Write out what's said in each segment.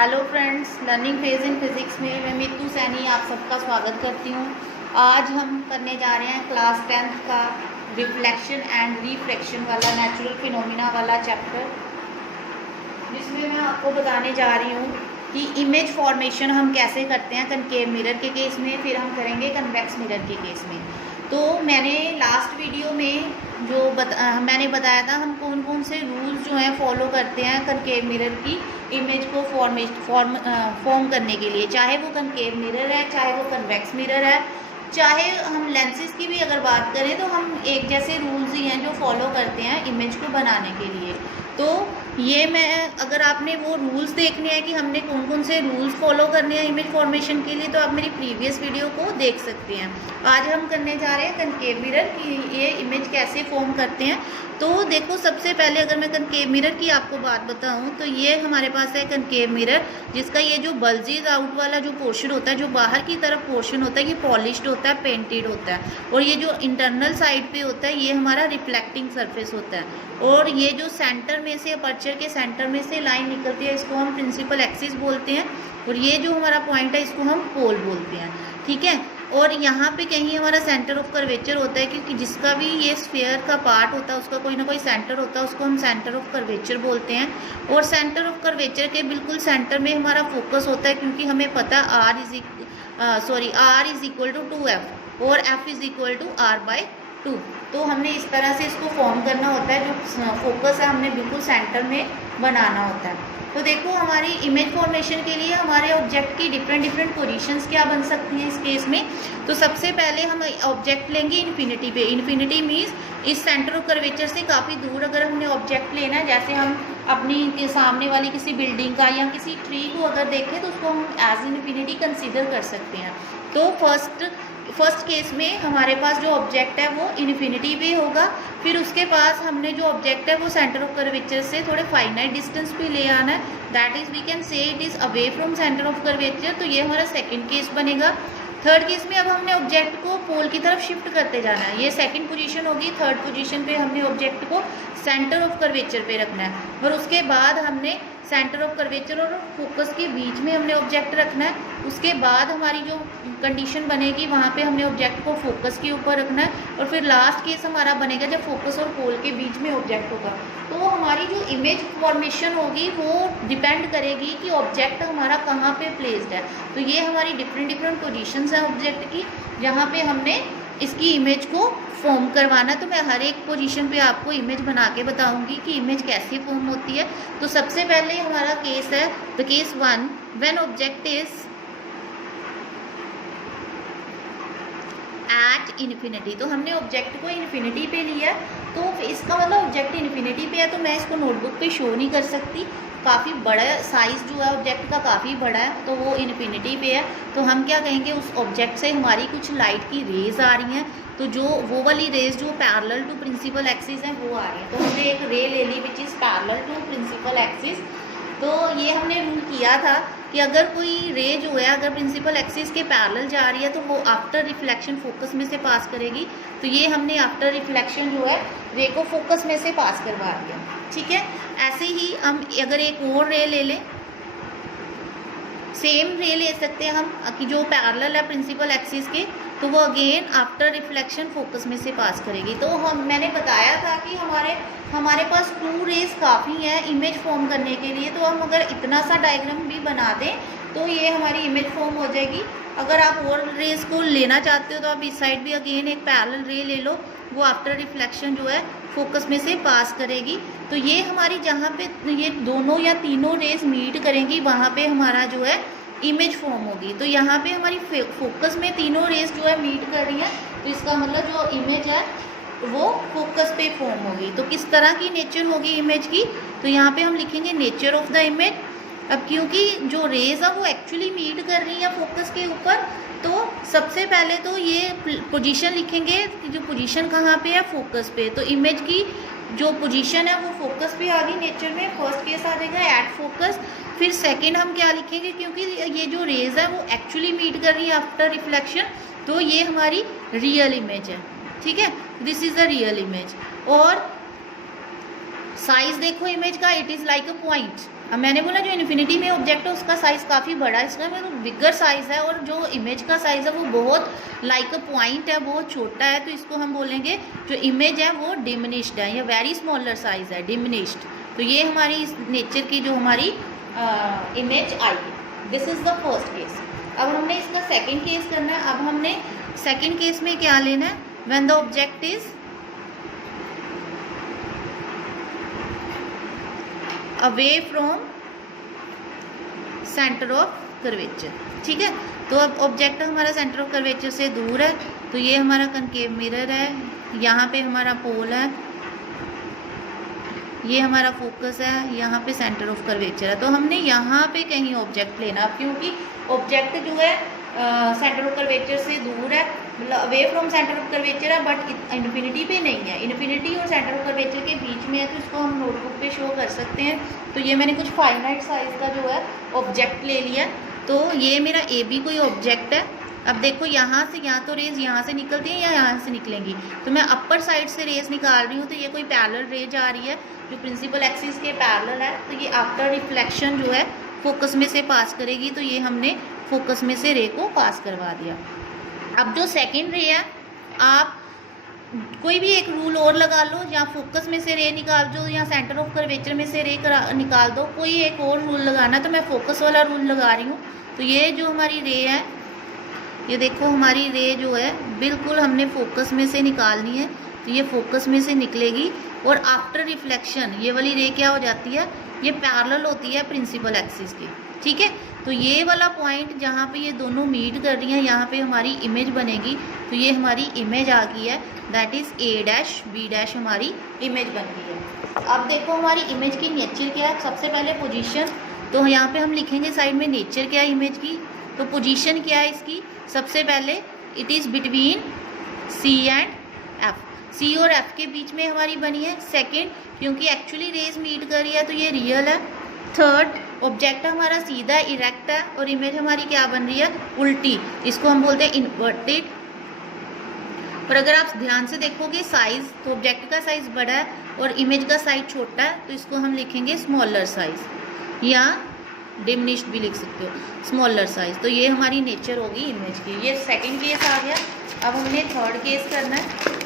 Hello friends, learning phase in physics में मैं मीतू सैनी आप सबका स्वागत करती हूँ। आज हम करने जा रहे हैं क्लास 10th का रिफ्लेक्शन एंड रिफ्रैक्शन वाला नेचुरल फिनोमिना वाला चैप्टर, जिसमें मैं आपको बताने जा रही हूँ कि इमेज फॉर्मेशन हम कैसे करते हैं कनकेव मिरर के केस में, फिर हम करेंगे कन्वेक्स मिरर के केस में। तो मैंने लास्ट वीडियो में जो मैंने बताया था हम कौन कौन से रूल्स जो हैं फॉलो करते हैं कनकेव मिरर की इमेज को फॉर्म करने के लिए, चाहे वो कनकेव मिरर है, चाहे वो कन्वेक्स मिरर है, चाहे हम लेंसेज की भी अगर बात करें तो हम एक जैसे रूल्स ही हैं जो फॉलो करते हैं इमेज को बनाने के लिए। तो ये मैं अगर आपने वो रूल्स देखने हैं कि हमने कौन कौन से रूल्स फॉलो करने हैं इमेज फॉर्मेशन के लिए, तो आप मेरी प्रीवियस वीडियो को देख सकते हैं। आज हम करने जा रहे हैं कनकेव मिरर की ये इमेज कैसे फॉर्म करते हैं। तो देखो, सबसे पहले अगर मैं कनकेव मिरर की आपको बात बताऊं तो ये हमारे पास है कनकेव मिरर, जिसका ये जो बल्जेज आउट वाला जो पोर्शन होता है, जो बाहर की तरफ पोर्शन होता है, ये पॉलिश्ड होता है, पेंटेड होता है, और ये जो इंटरनल साइड पे होता है ये हमारा रिफ्लेक्टिंग सरफेस होता है। और ये जो सेंटर में से, अपर्चर के सेंटर में से लाइन निकलती है, इसको हम प्रिंसिपल एक्सिस बोलते हैं, और ये जो हमारा पॉइंट है इसको हम पोल बोलते हैं। ठीक है, और यहाँ पे कहीं हमारा सेंटर ऑफ कर्वेचर होता है, क्योंकि जिसका भी ये स्फीयर का पार्ट होता है उसका कोई ना कोई सेंटर होता है, उसको हम सेंटर ऑफ कर्वेचर बोलते हैं। और सेंटर ऑफ कर्वेचर के बिल्कुल सेंटर में हमारा फोकस होता है, क्योंकि हमें पता है R is equal to 2F और F is equal to R/2। तो हमने इस तरह से इसको फॉर्म करना होता है, जो फोकस है हमने बिल्कुल सेंटर में बनाना होता है। तो देखो, हमारी इमेज फॉर्मेशन के लिए हमारे ऑब्जेक्ट की डिफरेंट पोजीशंस क्या बन सकती हैं इस केस में। तो सबसे पहले हम ऑब्जेक्ट लेंगे इन्फिनिटी पे। इन्फिनिटी मीन्स इस सेंटर ऑफ कर्वेचर से काफ़ी दूर अगर हमने ऑब्जेक्ट लेना है, जैसे हम अपनी सामने वाली किसी बिल्डिंग का या किसी ट्री को अगर देखें तो उसको हम एज इन्फिनिटी कंसिडर कर सकते हैं। तो फर्स्ट केस में हमारे पास जो ऑब्जेक्ट है वो इन्फिनिटी पे होगा। फिर उसके पास हमने जो ऑब्जेक्ट है वो सेंटर ऑफ कर्वेचर से थोड़े फाइनाइट डिस्टेंस पे ले आना है, that is we can say it is away from centre of curvature. तो ये हमारा सेकंड केस बनेगा। थर्ड केस में अब हमने ऑब्जेक्ट को पोल की तरफ शिफ्ट करते जाना है, ये सेकंड पोजीशन होगी। थर्ड पोजीशन पे हमने ऑब्जेक्ट को सेंटर ऑफ कर्वेचर पे रखना है, और उसके बाद हमने सेंटर ऑफ कर्वेचर और फोकस के बीच में हमने ऑब्जेक्ट रखना है। उसके बाद हमारी जो कंडीशन बनेगी वहाँ पे हमने ऑब्जेक्ट को फोकस के ऊपर रखना है, और फिर लास्ट केस हमारा बनेगा जब फोकस और पोल के बीच में ऑब्जेक्ट होगा। तो हमारी जो इमेज फॉर्मेशन होगी वो डिपेंड करेगी कि ऑब्जेक्ट हमारा कहाँ पे प्लेस्ड है। तो ये हमारी डिफरेंट पोजीशंस हैं ऑब्जेक्ट की, जहाँ पे हमने इसकी इमेज को फॉर्म करवाना। तो मैं हर एक पोजीशन पे आपको इमेज बना के बताऊंगी कि इमेज कैसे फॉर्म होती है। तो सबसे पहले हमारा केस है the case 1, when object is at infinity. तो हमने ऑब्जेक्ट को इन्फिनिटी पे लिया, तो इसका मतलब ऑब्जेक्ट इन्फिनिटी पे है, तो मैं इसको नोटबुक पे शो नहीं कर सकती। काफ़ी बड़ा साइज़ जो है ऑब्जेक्ट का काफ़ी बड़ा है, तो वो इन्फिनिटी पे है। तो हम क्या कहेंगे, उस ऑब्जेक्ट से हमारी कुछ लाइट की रेज आ रही हैं, तो जो वो वाली रेज जो पैरेलल टू प्रिंसिपल एक्सिस हैं वो आ रही है। तो हमने एक रे ले ली which is parallel to principal axis. तो ये हमने रूल किया था कि अगर कोई रे जो है अगर प्रिंसिपल एक्सिस के पैरेलल जा रही है तो वो आफ्टर रिफ्लेक्शन फोकस में से पास करेगी। तो ये हमने आफ्टर रिफ्लेक्शन जो है रे को फोकस में से पास करवा दिया। ठीक है, ऐसे ही हम अगर एक और रे ले लें, सेम रे ले सकते हैं हम कि जो पैरेलल है प्रिंसिपल एक्सिस के, तो वो अगेन आफ्टर रिफ्लेक्शन फोकस में से पास करेगी। तो मैंने बताया था कि हमारे पास 2 रेज काफ़ी हैं इमेज फॉर्म करने के लिए। तो हम अगर इतना सा डायग्राम भी बना दें तो ये हमारी इमेज फॉर्म हो जाएगी। अगर आप और रेज को लेना चाहते हो तो आप इस साइड भी अगेन एक पैरेलल रे ले लो, वो आफ्टर रिफ्लेक्शन जो है फोकस में से पास करेगी। तो ये हमारी जहाँ पे ये दोनों या तीनों रेज मीट करेंगी वहाँ पे हमारा जो है इमेज फॉर्म होगी। तो यहाँ पे हमारी फोकस में तीनों रेज जो है मीट कर रही हैं, तो इसका मतलब जो इमेज है वो फोकस पे फॉर्म होगी। तो किस तरह की नेचर होगी इमेज की, तो यहाँ पे हम लिखेंगे नेचर ऑफ द इमेज। अब क्योंकि जो रेज है वो एक्चुअली मीट कर रही है फोकस के ऊपर, तो सबसे पहले तो ये पोजीशन लिखेंगे कि जो पोजीशन कहाँ पे है, फोकस पे। तो इमेज की जो पोजीशन है वो फोकस पे आ गई नेचर में, फर्स्ट केस आ जाएगा एट फोकस। फिर सेकंड हम क्या लिखेंगे, क्योंकि ये जो रेज है वो एक्चुअली मीट कर रही है आफ्टर रिफ्लेक्शन, तो ये हमारी रियल इमेज है। ठीक है, this is a real image. और साइज देखो इमेज का, it is like a point. अब मैंने बोला जो इन्फिनिटी में ऑब्जेक्ट है उसका साइज़ काफ़ी बड़ा है, इसका तो बिगर साइज़ है, और जो इमेज का साइज़ है वो बहुत लाइक अ पॉइंट है, बहुत छोटा है, तो इसको हम बोलेंगे जो इमेज है वो डिमिनिश्ड है या वेरी स्मॉलर साइज़ है, डिमिनिश्ड। तो ये हमारी इस नेचर की जो हमारी इमेज आई है, this is the first case. अब हमने इसका सेकेंड केस करना है। अब हमने सेकेंड केस में क्या लेना है, when the object is away from centre of curvature. ठीक है, तो अब ऑब्जेक्ट हमारा सेंटर ऑफ कर्वेचर से दूर है, तो ये हमारा कनकेव मिरर है, यहाँ पे हमारा पोल है, ये हमारा फोकस है, यहाँ पे सेंटर ऑफ कर्वेचर है। तो हमने यहाँ पे कहीं ऑब्जेक्ट लेना, क्योंकि ऑब्जेक्ट जो है सेंटर ऑफ कर्वेचर से दूर है, मतलब away from centre of curvature है, बट इन्फिनिटी पे नहीं है, इन्फिनिटी और सेंटर ऑफ कर्वेचर के बीच में है, तो इसको हम नोटबुक पे शो कर सकते हैं। तो ये मैंने कुछ फाइनाइट साइज़ का जो है ऑब्जेक्ट ले लिया। तो ये मेरा ए बी कोई ऑब्जेक्ट है। अब देखो यहाँ से या तो रेज यहाँ से निकलती है या यहाँ से निकलेंगी, तो मैं अपर साइड से रेज निकाल रही हूँ, तो ये कोई पैरेलल रे जा रही है जो प्रिंसिपल एक्सिस के पैरेलल है, तो ये आफ्टर रिफ्लेक्शन जो है फोकस में से पास करेगी, तो ये हमने फोकस में से रे को पास करवा दिया। अब जो सेकंड रे है, आप कोई भी एक रूल और लगा लो, या फोकस में से रे निकाल दो या सेंटर ऑफ कर्वेचर में से रे निकाल दो, कोई एक और रूल लगाना, तो मैं फोकस वाला रूल लगा रही हूँ। तो ये जो हमारी रे है, ये देखो हमारी रे जो है बिल्कुल हमने फोकस में से निकालनी है, तो ये फोकस में से निकलेगी, और आफ्टर रिफ्लेक्शन ये वाली रे क्या हो जाती है, ये पैरेलल होती है प्रिंसिपल एक्सिस की। ठीक है, तो ये वाला पॉइंट जहाँ पे ये दोनों मीट कर रही हैं, यहाँ पे हमारी इमेज बनेगी। तो ये हमारी इमेज आ गई है, that is A dash B dash हमारी इमेज बन गई है। अब देखो हमारी इमेज की नेचर क्या है। सबसे पहले पोजीशन, तो यहाँ पे हम लिखेंगे साइड में नेचर क्या है इमेज की। तो पोजीशन क्या है इसकी, सबसे पहले it is between C and F, C और एफ के बीच में हमारी बनी है। सेकंड, क्योंकि एक्चुअली रेज मीट कर रही है तो ये रियल है। थर्ड, ऑब्जेक्ट हमारा सीधा इरेक्ट है और इमेज हमारी क्या बन रही है, उल्टी, इसको हम बोलते हैं इन्वर्टेड। और अगर आप ध्यान से देखोगे साइज़, तो ऑब्जेक्ट का साइज़ बड़ा है और इमेज का साइज़ छोटा है, तो इसको हम लिखेंगे स्मॉलर साइज़ या डिमिनिश्ड भी लिख सकते हो, स्मॉलर साइज़। तो ये हमारी नेचर होगी इमेज की। ये सेकंड केस आ गया। अब हमने थर्ड केस करना है।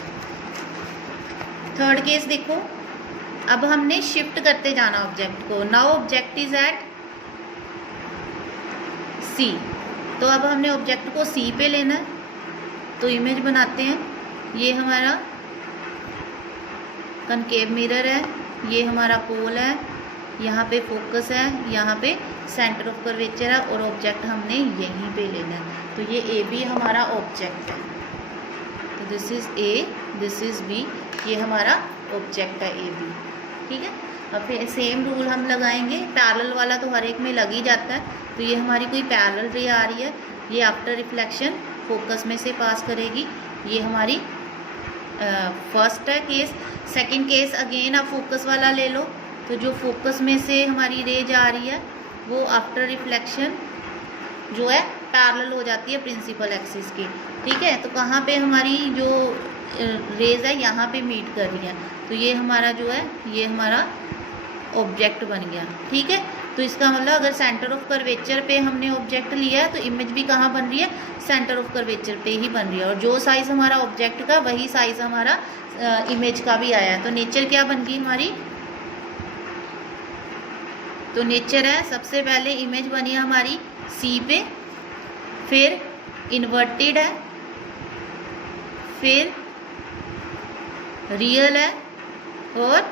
थर्ड केस देखो, अब हमने शिफ्ट करते जाना ऑब्जेक्ट को। नाउ ऑब्जेक्ट इज एट सी, तो अब हमने ऑब्जेक्ट को सी पे लेना है, तो इमेज बनाते हैं। ये हमारा कनकेव मिरर है, ये हमारा पोल है, यहाँ पे फोकस है, यहाँ पे सेंटर ऑफ कर्वेचर है, और ऑब्जेक्ट हमने यहीं पे लेना है। तो ये ए बी हमारा ऑब्जेक्ट है, तो this is A, this is B, ये हमारा ऑब्जेक्ट है ए बी। ठीक है, अब फिर सेम रूल हम लगाएंगे। पैरेलल वाला तो हर एक में लग ही जाता है, तो ये हमारी कोई पैरेलल रे आ रही है, ये आफ्टर रिफ्लेक्शन फोकस में से पास करेगी। ये हमारी फर्स्ट है केस। सेकंड केस अगेन आप फोकस वाला ले लो, तो जो फोकस में से हमारी रे जा रही है वो आफ्टर रिफ्लेक्शन जो है पैरेलल हो जाती है प्रिंसिपल एक्सिस की। ठीक है, तो कहाँ पे हमारी जो रेज है यहाँ पे मीट कर रही है, तो ये हमारा जो है ये हमारा ऑब्जेक्ट बन गया। ठीक है, तो इसका मतलब अगर सेंटर ऑफ कर्वेचर पे हमने ऑब्जेक्ट लिया है तो इमेज भी कहाँ बन रही है, सेंटर ऑफ कर्वेचर पे ही बन रही है, और जो साइज़ हमारा ऑब्जेक्ट का वही साइज़ हमारा इमेज का भी आया है। तो नेचर क्या बन गई हमारी, तो नेचर है सबसे पहले इमेज बनी है हमारी सी पे, फिर इन्वर्टेड है, फिर रियल है, और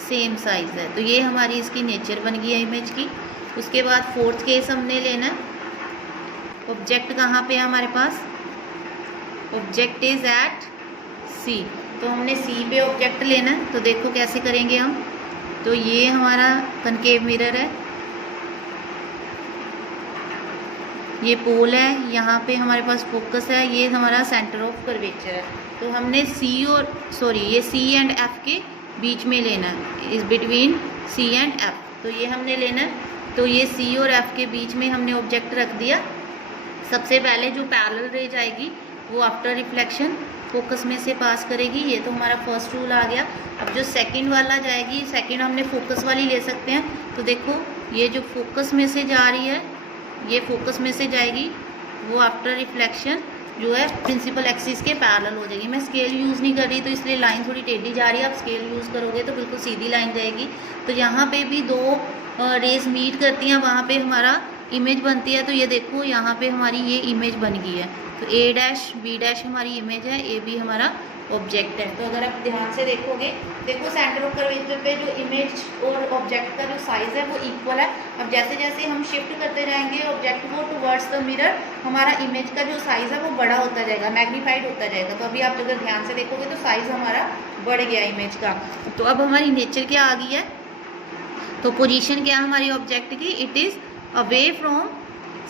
सेम साइज़ है। तो ये हमारी इसकी नेचर बन गई है इमेज की। उसके बाद फोर्थ केस हमने लेना है। ऑब्जेक्ट कहाँ पे है हमारे पास, ऑब्जेक्ट इज एट सी, तो हमने सी पे ऑब्जेक्ट लेना है। तो देखो कैसे करेंगे हम, तो ये हमारा कनकेव मिरर है, ये पोल है, यहाँ पे हमारे पास फोकस है, ये हमारा सेंटर ऑफ कर्वेचर है। तो हमने ये सी एंड एफ के बीच में लेना है, is between C and F, तो ये हमने लेना है। तो ये सी और एफ के बीच में हमने ऑब्जेक्ट रख दिया। सबसे पहले जो पैरेलल रे जाएगी वो आफ्टर रिफ्लेक्शन फोकस में से पास करेगी, ये तो हमारा फर्स्ट रूल आ गया। अब जो सेकंड वाला जाएगी, सेकंड हमने फोकस वाली ले सकते हैं। तो देखो ये जो फोकस में से जा रही है, ये फोकस में से जाएगी, वो आफ्टर रिफ्लेक्शन जो है प्रिंसिपल एक्सिस के पैरेलल हो जाएगी। मैं स्केल यूज़ नहीं कर रही तो इसलिए लाइन थोड़ी टेढ़ी जा रही है। आप स्केल यूज़ करोगे तो बिल्कुल सीधी लाइन जाएगी। तो यहाँ पे भी दो रेज मीट करती हैं, वहाँ पे हमारा इमेज बनती है। तो ये देखो यहाँ पे हमारी ये इमेज बन गई है। तो ए डैश बी डैश हमारी इमेज है, ए बी हमारा ऑब्जेक्ट है। तो अगर आप ध्यान से देखोगे, देखो सेंटर ऑफ कर्वेचर पे जो इमेज और ऑब्जेक्ट का जो साइज़ है वो इक्वल है। अब जैसे जैसे हम शिफ्ट करते जाएंगे ऑब्जेक्ट को टुवर्ड्स द मिरर, हमारा इमेज का जो साइज़ है वो बड़ा होता जाएगा, मैग्नीफाइड होता जाएगा। तो अभी आप अगर ध्यान से देखोगे तो साइज़ हमारा बढ़ गया इमेज का। तो अब हमारी नेचर क्या आ गई है, तो पोजीशन क्या हमारी ऑब्जेक्ट की, इट इज़ अवे फ्रॉम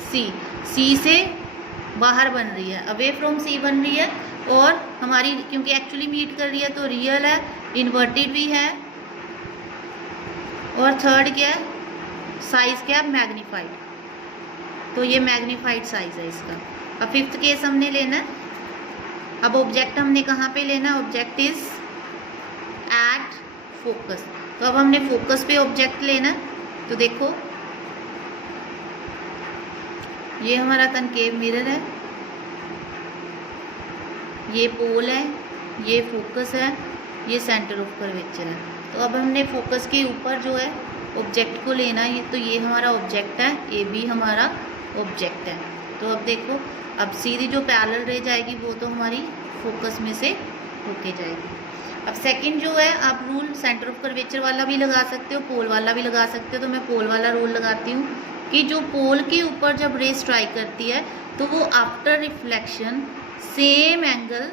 सी, सी से बाहर बन रही है, अवे फ्रॉम सी बन रही है। और हमारी क्योंकि एक्चुअली मीट कर रही है तो रियल है, इन्वर्टेड भी है, और थर्ड क्या है, साइज क्या है, मैग्नीफाइड। तो ये मैग्नीफाइड साइज है इसका। अब फिफ्थ केस हमने लेना है। अब ऑब्जेक्ट हमने कहाँ पे लेना है, ऑब्जेक्ट इज एट फोकस। तो अब हमने फोकस पे ऑब्जेक्ट लेना है। तो देखो ये हमारा कनकेव मिरर है, ये पोल है, ये फोकस है, ये सेंटर ऑफ कर्वेचर है। तो अब हमने फोकस के ऊपर जो है ऑब्जेक्ट को लेना है। तो ये हमारा ऑब्जेक्ट है, ए बी हमारा ऑब्जेक्ट है। तो अब देखो, अब सीधी जो पैरेलल रे जाएगी वो तो हमारी फोकस में से होके जाएगी। अब सेकंड जो है, आप रूल सेंटर ऑफ कर्वेचर वाला भी लगा सकते हो, पोल वाला भी लगा सकते हो। तो मैं पोल वाला रूल लगाती हूँ कि जो पोल के ऊपर जब रे स्ट्राइक करती है तो वो आफ्टर रिफ्लेक्शन सेम एंगल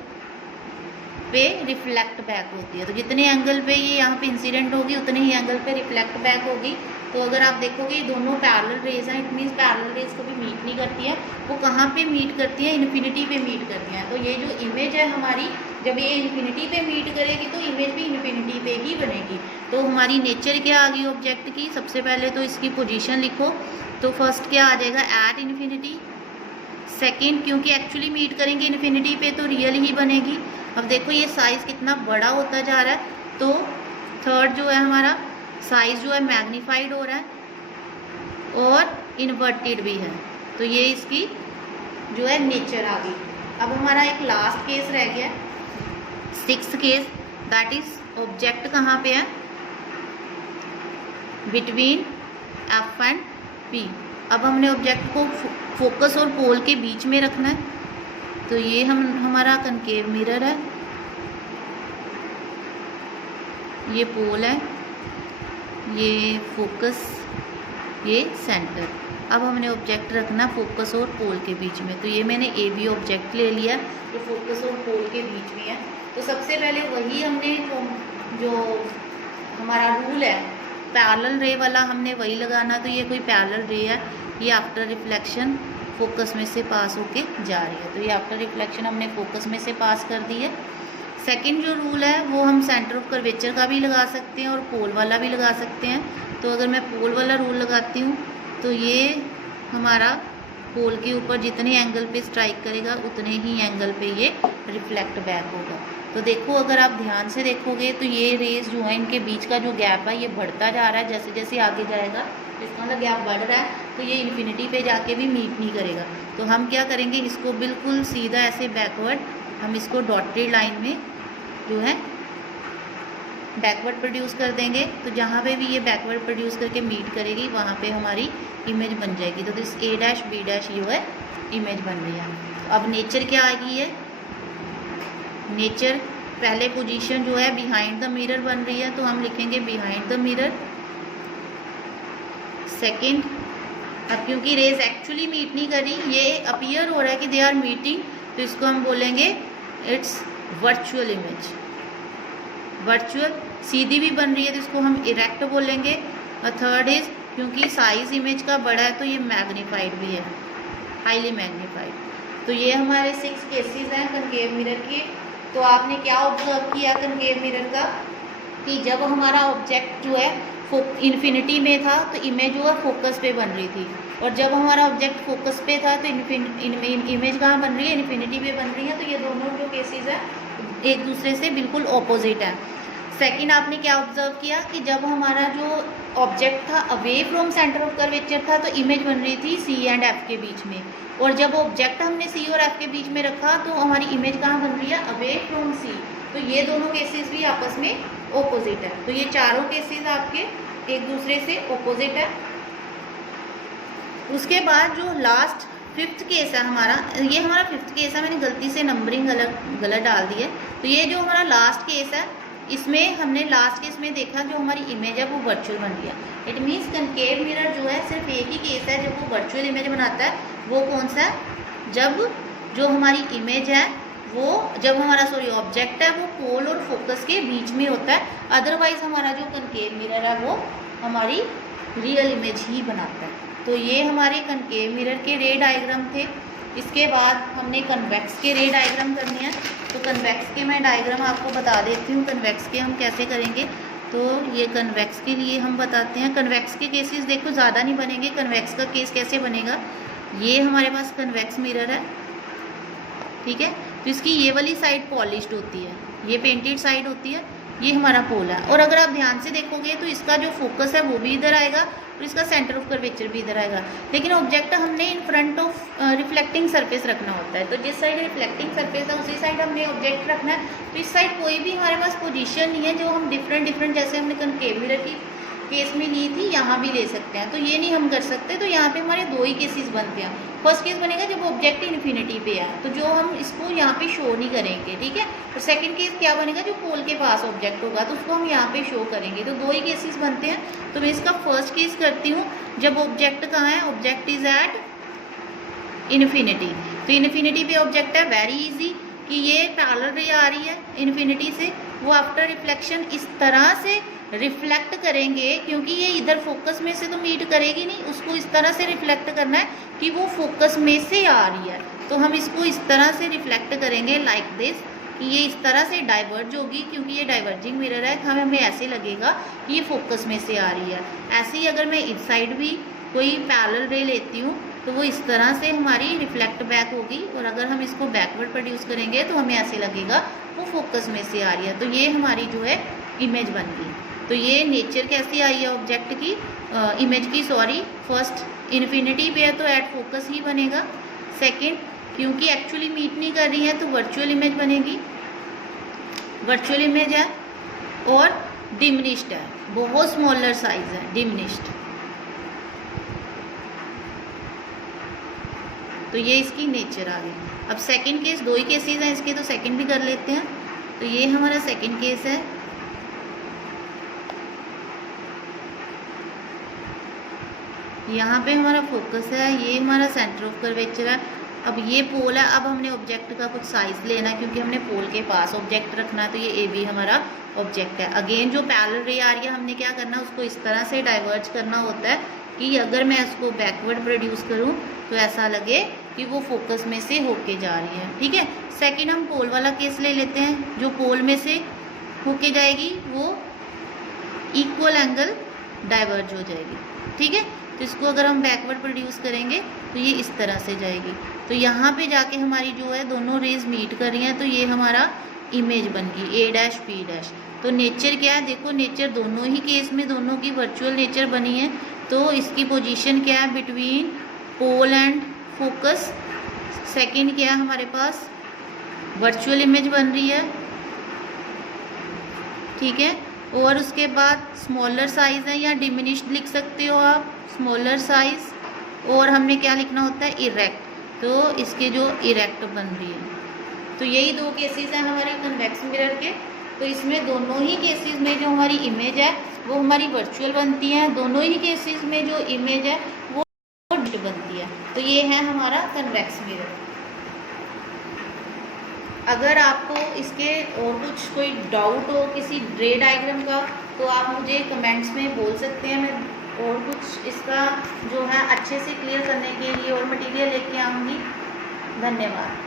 पे रिफ्लेक्ट बैक होती है। तो जितने एंगल पे ये यहाँ पे इंसिडेंट होगी उतने ही एंगल पे रिफ्लेक्ट बैक होगी। तो अगर आप देखोगे ये दोनों पैरेलल रेज हैं, इट मीन्स पैरेलल रेज कभी मीट नहीं करती है। वो कहाँ पे मीट करती है, इन्फिनिटी पे मीट करती हैं। तो ये जो इमेज है हमारी, जब ये इन्फिनिटी पे मीट करेगी तो इमेज भी इन्फिनिटी पे ही बनेगी। तो हमारी नेचर क्या आ गई ऑब्जेक्ट की, सबसे पहले तो इसकी पोजीशन लिखो। तो फर्स्ट क्या आ जाएगा, एट इन्फिनिटी। सेकंड, क्योंकि एक्चुअली मीट करेंगे इन्फिनिटी पे तो रियल ही बनेगी। अब देखो ये साइज़ कितना बड़ा होता जा रहा है। तो थर्ड जो है हमारा साइज़ जो है मैग्नीफाइड हो रहा है और इन्वर्टेड भी है। तो ये इसकी जो है नेचर आ गई। अब हमारा एक लास्ट केस रह गया, sixth case, that is object कहाँ पे है, बिटवीन एफ एंड पी। अब हमने ऑब्जेक्ट को फोकस और पोल के बीच में रखना है। तो ये हमारा कनकेव मिरर है, ये पोल है, ये फोकस, ये सेंटर। अब हमने ऑब्जेक्ट रखना फोकस और पोल के बीच में। तो ये मैंने ए बी ऑब्जेक्ट ले लिया जो फोकस और पोल के बीच में है। तो सबसे पहले वही हमने जो हमारा रूल है पैरेलल रे वाला हमने वही लगाना। तो ये कोई पैरेलल रे है, ये आफ्टर रिफ्लेक्शन फोकस में से पास होके जा रही है। तो ये आफ्टर रिफ्लेक्शन हमने फोकस में से पास कर दी है। सेकंड जो रूल है वो हम सेंटर ऑफ कर्वेचर का भी लगा सकते हैं और पोल वाला भी लगा सकते हैं। तो अगर मैं पोल वाला रूल लगाती हूँ तो ये हमारा पोल के ऊपर जितने एंगल पे स्ट्राइक करेगा उतने ही एंगल पे ये रिफ्लेक्ट बैक होगा। तो देखो अगर आप ध्यान से देखोगे तो ये रेज जो है इनके बीच का जो गैप है ये बढ़ता जा रहा है। जैसे जैसे आगे जाएगा इसका मतलब गैप बढ़ रहा है, तो ये इन्फिनिटी पे जाके भी मीट नहीं करेगा। तो हम क्या करेंगे, इसको बिल्कुल सीधा ऐसे बैकवर्ड हम इसको डॉटेड लाइन में जो है बैकवर्ड प्रोड्यूस कर देंगे। तो जहाँ पे भी ये बैकवर्ड प्रोड्यूस करके मीट करेगी वहाँ पे हमारी इमेज बन जाएगी। तो this A dash B dash ये है इमेज बन रही है। अब नेचर क्या आ गई है, नेचर पहले पोजीशन जो है बिहाइंड द मिरर बन रही है, तो हम लिखेंगे बिहाइंड द मिरर। सेकंड, अब क्योंकि रेज एक्चुअली मीट नहीं करी, ये अपीयर हो रहा है कि दे आर मीटिंग, तो इसको हम बोलेंगे इट्स वर्चुअल इमेज। वर्चुअल सीधी भी बन रही है तो इसको हम इरेक्ट बोलेंगे। और थर्ड इज क्योंकि साइज इमेज का बड़ा है तो ये मैग्नीफाइड भी है, हाईली मैग्नीफाइड। तो ये हमारे 6 केसेस हैं कनकेव मिरर के। तो आपने क्या ऑब्जर्व किया कनकेव मिरर का, कि जब हमारा ऑब्जेक्ट जो है इन्फिनिटी में था तो इमेज जो है फोकस पे बन रही थी, और जब हमारा ऑब्जेक्ट फोकस पे था तो इमेज कहाँ बन रही है, इन्फिनिटी पे बन रही है। तो ये दोनों जो केसेस हैं एक दूसरे से बिल्कुल ऑपोजिट है। सेकंड, आपने क्या ऑब्जर्व किया कि जब हमारा जो ऑब्जेक्ट था away from centre of curvature था, तो इमेज बन रही थी सी एंड एफ के बीच में। और जब ऑब्जेक्ट हमने सी और एफ के बीच में रखा तो हमारी इमेज कहाँ बन रही है, अवे फ्रॉम सी। तो ये दोनों केसेस भी आपस में ऑपोजिट है। तो ये चारों केसेस आपके एक दूसरे से ऑपोजिट है। उसके बाद जो लास्ट फिफ्थ केस है हमारा, ये हमारा फिफ्थ केस है, मैंने गलती से नंबरिंग गलत डाल दी है। तो ये जो हमारा लास्ट केस है, इसमें हमने लास्ट केस में देखा जो हमारी इमेज है वो वर्चुअल बन गया। इट मीन्स कनकेव मिरर जो है सिर्फ एक ही केस है जब वो वर्चुअल इमेज बनाता है। वो कौन सा है, जब जो हमारी इमेज है वो, जब हमारा ऑब्जेक्ट है वो पोल और फोकस के बीच में होता है। अदरवाइज हमारा जो कनकेव मिरर है वो हमारी रियल इमेज ही बनाता है। तो ये हमारे कनकेव मिरर के रे डायग्राम थे। इसके बाद हमने कन्वेक्स के रे डायग्राम करने हैं। तो कन्वेक्स के मैं डायग्राम आपको बता देती हूँ, कन्वेक्स के हम कैसे करेंगे। तो ये कन्वेक्स के लिए हम बताते हैं। कन्वेक्स के केसेस देखो ज़्यादा नहीं बनेंगे। कन्वेक्स का केस कैसे बनेगा, ये हमारे पास कन्वेक्स मिरर है, ठीक है। तो इसकी ये वाली साइड पॉलिश्ड होती है, ये पेंटेड साइड होती है, ये हमारा पोल है। और अगर आप ध्यान से देखोगे तो इसका जो फोकस है वो भी इधर आएगा और इसका सेंटर ऑफ कर्वेचर भी इधर आएगा। लेकिन ऑब्जेक्ट हमने in front of reflecting surface रखना होता है। तो जिस साइड रिफ्लेक्टिंग सरफेस है उसी साइड हमने ऑब्जेक्ट रखना है। तो इस साइड कोई भी हमारे पास पोजीशन नहीं है जो हम डिफरेंट जैसे हमने कनकेव मिरर की केस में ली थी यहाँ भी ले सकते हैं। तो ये नहीं हम कर सकते। तो यहाँ पे हमारे दो ही केसेस बनते हैं। फर्स्ट केस बनेगा जब ऑब्जेक्ट इन्फिनिटी पे है, तो जो हम इसको यहाँ पे शो नहीं करेंगे, ठीक है। और सेकंड केस क्या बनेगा, जो पोल के पास ऑब्जेक्ट होगा तो उसको हम यहाँ पे शो करेंगे। तो दो ही केसेस बनते हैं। तो मैं इसका फर्स्ट केस करती हूँ, जब ऑब्जेक्ट कहाँ है, ऑब्जेक्ट इज एट इन्फिनिटी। तो इन्फिनिटी पे ऑब्जेक्ट है, वेरी इजी कि ये पैरेलल रे आ रही है इन्फिनिटी से, वो आफ्टर रिफ्लेक्शन इस तरह से रिफ्लेक्ट करेंगे, क्योंकि ये इधर फोकस में से तो मीट करेगी नहीं, उसको इस तरह से रिफ्लेक्ट करना है कि वो फोकस में से आ रही है। तो हम इसको इस तरह से रिफ्लेक्ट करेंगे लाइक दिस, कि ये इस तरह से डाइवर्ज होगी, क्योंकि ये डाइवर्जिंग मिरर है। हमें ऐसे लगेगा कि ये फोकस में से आ रही है। ऐसे ही अगर मैं इस साइड भी कोई पैरेलल रे लेती हूँ तो वो इस तरह से हमारी रिफ्लेक्ट बैक होगी। और अगर हम इसको बैकवर्ड प्रोड्यूस करेंगे तो हमें ऐसे लगेगा वो फोकस में से आ रही है। तो ये हमारी जो है इमेज बन गई। तो ये नेचर कैसी आई है ऑब्जेक्ट की, इमेज की, सॉरी। फर्स्ट इन्फिनिटी पे है तो एट फोकस ही बनेगा। सेकंड, क्योंकि एक्चुअली मीट नहीं कर रही है तो वर्चुअल इमेज बनेगी, वर्चुअल इमेज है। और डिमिनिश्ड है, बहुत स्मॉलर साइज है, डिमिनिश्ड। तो ये इसकी नेचर आ गई। अब सेकंड केस, दो ही केसेस हैं इसके, तो सेकंड भी कर लेते हैं। तो ये हमारा सेकंड केस है। यहाँ पे हमारा फोकस है, ये हमारा सेंटर ऑफ कर्वेचर है। अब ये पोल है, अब हमने ऑब्जेक्ट का कुछ साइज लेना है, क्योंकि हमने पोल के पास ऑब्जेक्ट रखना है। तो ये ए बी हमारा ऑब्जेक्ट है। अगेन जो पैरेलल रे आ रही है, हमने क्या करना है, उसको इस तरह से डाइवर्ज करना होता है कि अगर मैं उसको बैकवर्ड प्रोड्यूस करूँ तो ऐसा लगे कि वो फोकस में से होके जा रही है, ठीक है। सेकेंड, हम पोल वाला केस ले लेते हैं। जो पोल में से होके जाएगी वो इक्वल एंगल डाइवर्ज हो जाएगी, ठीक है। तो इसको अगर हम बैकवर्ड प्रोड्यूस करेंगे तो ये इस तरह से जाएगी। तो यहाँ पे जाके हमारी जो है दोनों रेज मीट कर रही हैं, तो ये हमारा इमेज बन गई ए डैश पी डैश। तो नेचर क्या है, देखो नेचर दोनों ही केस में दोनों की वर्चुअल नेचर बनी है। तो इसकी पोजीशन क्या है, between pole and focus. Second क्या है हमारे पास, वर्चुअल इमेज बन रही है, ठीक है। और उसके बाद स्मॉलर साइज़ है, या डिमिनिश्ड लिख सकते हो आप, स्मॉलर साइज़। और हमने क्या लिखना होता है, इरेक्ट। तो इसके जो इरेक्ट बन रही है। तो यही दो केसेस हैं हमारे कन्वेक्स मिरर के। तो इसमें दोनों ही केसेस में जो हमारी इमेज है वो हमारी वर्चुअल बनती है, दोनों ही केसेस में जो इमेज है वो डिस्क्रीट बनती है। तो ये है हमारा कन्वेक्स मिरर। अगर आपको इसके और कुछ कोई डाउट हो किसी रे डायग्राम का तो आप मुझे कमेंट्स में बोल सकते हैं। मैं और कुछ इसका जो है अच्छे से क्लियर करने के लिए और मटेरियल लेके आऊँगी। धन्यवाद।